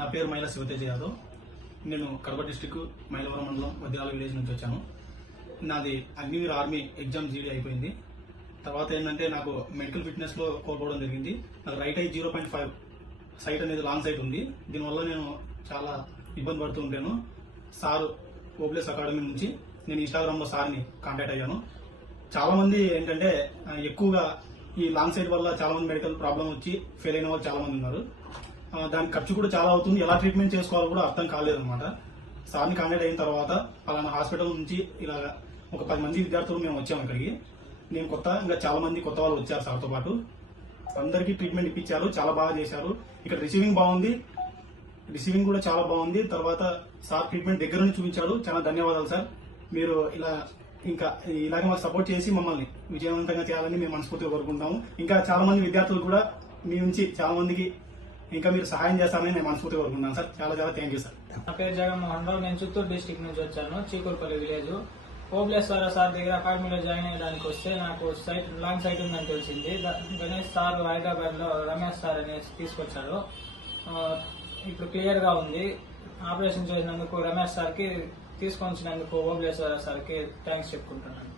నా పేరు మైల శివతేజ యాదవ్. నేను కడప డిస్టిక్ మైలవరం మండలం వద్యాల విలేజ్ నుంచి వచ్చాను. నాది అగ్నివీర్ ఆర్మీ ఎగ్జామ్ జీడీ అయిపోయింది. తర్వాత ఏంటంటే నాకు మెడికల్ ఫిట్నెస్లో కోల్పోవడం జరిగింది. నాకు right eye zero point five sight అనేది లాంగ్ సైట్ ఉంది. దీనివల్ల నేను చాలా ఇబ్బంది పడుతూ ఉంటాను. సార్ ఓబ్లెస్ అకాడమీ నుంచి నేను ఇన్స్టాగ్రామ్లో సార్ని కాంటాక్ట్ అయ్యాను. చాలామంది ఏంటంటే ఎక్కువగా ఈ లాంగ్ సైడ్ వల్ల చాలామంది మెడికల్ ప్రాబ్లం వచ్చి ఫెయిల్ అయిన వాళ్ళు చాలామంది ఉన్నారు. దాని దానికి ఖర్చు కూడా చాలా అవుతుంది. ఎలా ట్రీట్మెంట్ చేసుకోవాలో కూడా అర్థం కాలేదన్నమాట. సార్ని కాంటాక్ట్ అయిన తర్వాత పలానా హాస్పిటల్ నుంచి ఇలా ఒక పది మంది విద్యార్థులు మేము వచ్చాము ఇక్కడికి. నేను కొత్త ఇంకా చాలా మంది కొత్త వాళ్ళు వచ్చారు సార్తో పాటు. అందరికీ ట్రీట్మెంట్ ఇప్పించారు చాలా బాగా చేశారు. ఇక్కడ రిసీవింగ్ బాగుంది. రిసీవింగ్ కూడా చాలా బాగుంది. తర్వాత సార్ ట్రీట్మెంట్ దగ్గర నుంచి చూపించాడు చాలా ధన్యవాదాలు సార్. మీరు ఇలా ఇంకా ఇలాగే మాకు సపోర్ట్ చేసి మమ్మల్ని విజయవంతంగా చేయాలని మేము మనస్ఫూర్తిగా కోరుకుంటాము ఇంకా చాలా మంది విద్యార్థులు కూడా మీ నుంచి చాలా మందికి ఇంకా మీరు సహాయం చేస్తామని నేను మనస్ఫూర్తి కోరుకుంటున్నాను. సార్ చాలా చాలా థ్యాంక్ యూ సార్ నా పేరు జగన్మోహన్ రావు. నేను చిత్తూరు డిస్టిక్ నుంచి వచ్చాను చీకూరుపల్లి విలేజ్. ఓబ్లేశ్వర సార్ దగ్గర అకాడమీలో జాయిన్ అయ్యడానికి వస్తే నాకు సైట్ లాంగ్ సైట్ ఉందని తెలిసింది. గణేష్ సార్ హైదరాబాద్లో రమేష్ సార్ అనేసి తీసుకొచ్చారు. ఇప్పుడు క్లియర్గా ఉంది. ఆపరేషన్ చేసినందుకు రమేష్ సార్కి తీసుకొచ్చినందుకు ఓబ్లేశ్వర సార్కి థ్యాంక్స్ చెప్పుకుంటున్నాను.